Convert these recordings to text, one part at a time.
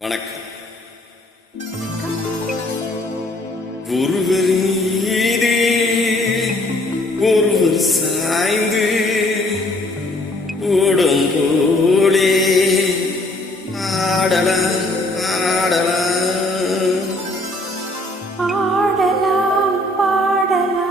வணக்கம். ஒருவர் மீது ஒருவர் சாய்ந்து ஓடும் போலே ஆடலாம் ஆடலாம் ஆடலாம் பாடலாம்.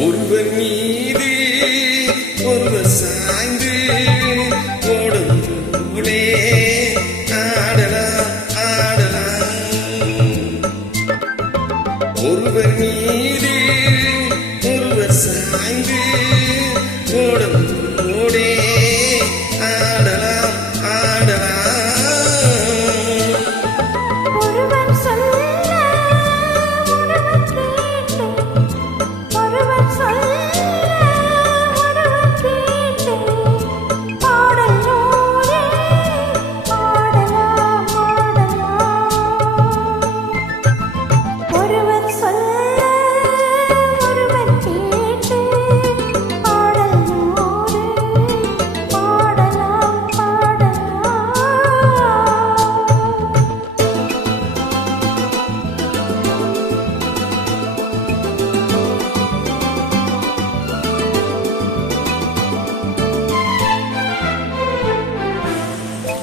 ஒருவர் மீது ஒருவர் சாய்ந்து ஓடும் போலே ஆடலாம் ஆடலாம். ஒருவர் மீது ஒருவர் சாய்ந்து ஓடும் போலே ஆடலாம் ஆடலாம். ஒருவர் சொல்ல ஒருவர் கேட்டு, ஒருவர் சொல்ல ஒருவர் கேட்டு, பாடல் நூறே பாடலாம் பாடலாம். ஒருவர் சொல்ல ஒருவர் கேட்டு, பாடல் நூறே பாடலாம் பாடலாம்.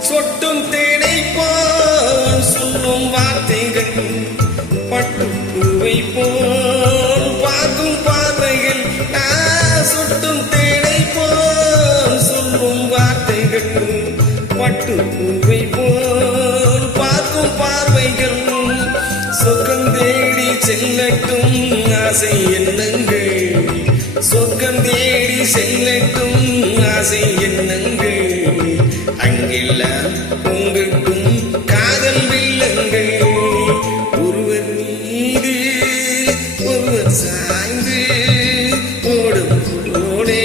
சொட்டும் தேனை போல் சொல்லும் வார்த்தைகள், பட்டுப்பூவை போல் பார்க்கும் பார்வைகள். சொட்டும் தேனை போல் சொல்லும் வார்த்தைகள், பட்டுப்பூவை போல் பார்க்கும் பார்வைகள். சொர்க்கம் தேடி செல்லட்டும் ஆசை எண்ணங்கள், சொர்க்கம் தேடி செல்லட்டும் ஆசை எண்ணங்கள். அங்கெல்லாம் பொங்கட்டும் காதல் வெள்ளங்கள். ஒருவர் மீது ஒருவர் சாய்ந்து ஓடும் போலே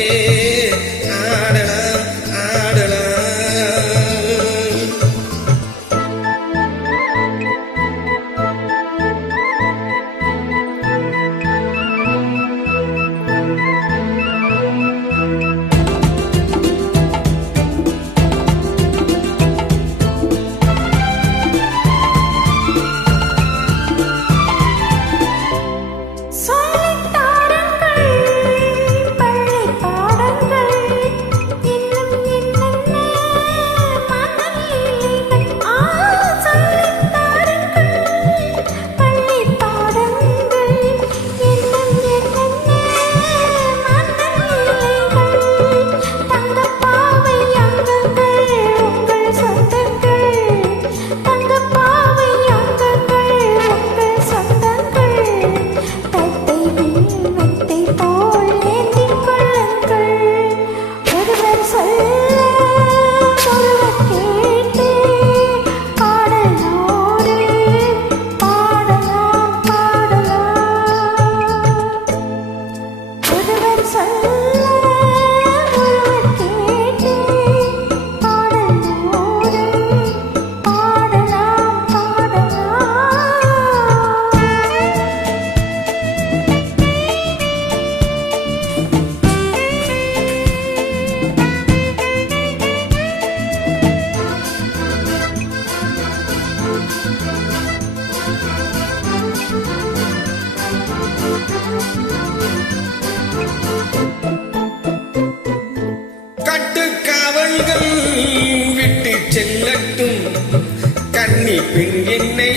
ஆடலாம் ஆடலாம். சொல்லித் தாருங்கள் பள்ளிப் பாடங்கள், இன்னும் என்னென்ன மனலீலைகள். சொல்லித் தாருங்கள் பள்ளிப் பாடங்கள், இன்னும் என்னென்ன மனலீலைகள். தங்கப்பாவை அங்கங்கள் உங்கள் சொந்தங்கள், தங்கப்பாவை அங்கங்கள் உங்கள் சொந்தங்கள். தத்தை விண்வெத்தை போல் ஏந்திக் கொள்ளுங்கள். ஒருவர் சொல்ல ஒருவர் கேட்டு, பாடல் நூறு பாடலாம் பாடலாம். ஒருவர் சொல்ல ஒருவர் கேட்டு, பாடல் நூறு பாடலாம் பாடலாம். கட்டுக்காவல்கள் விட்டு செல்லட்டும், கன்னி பெண் என்னை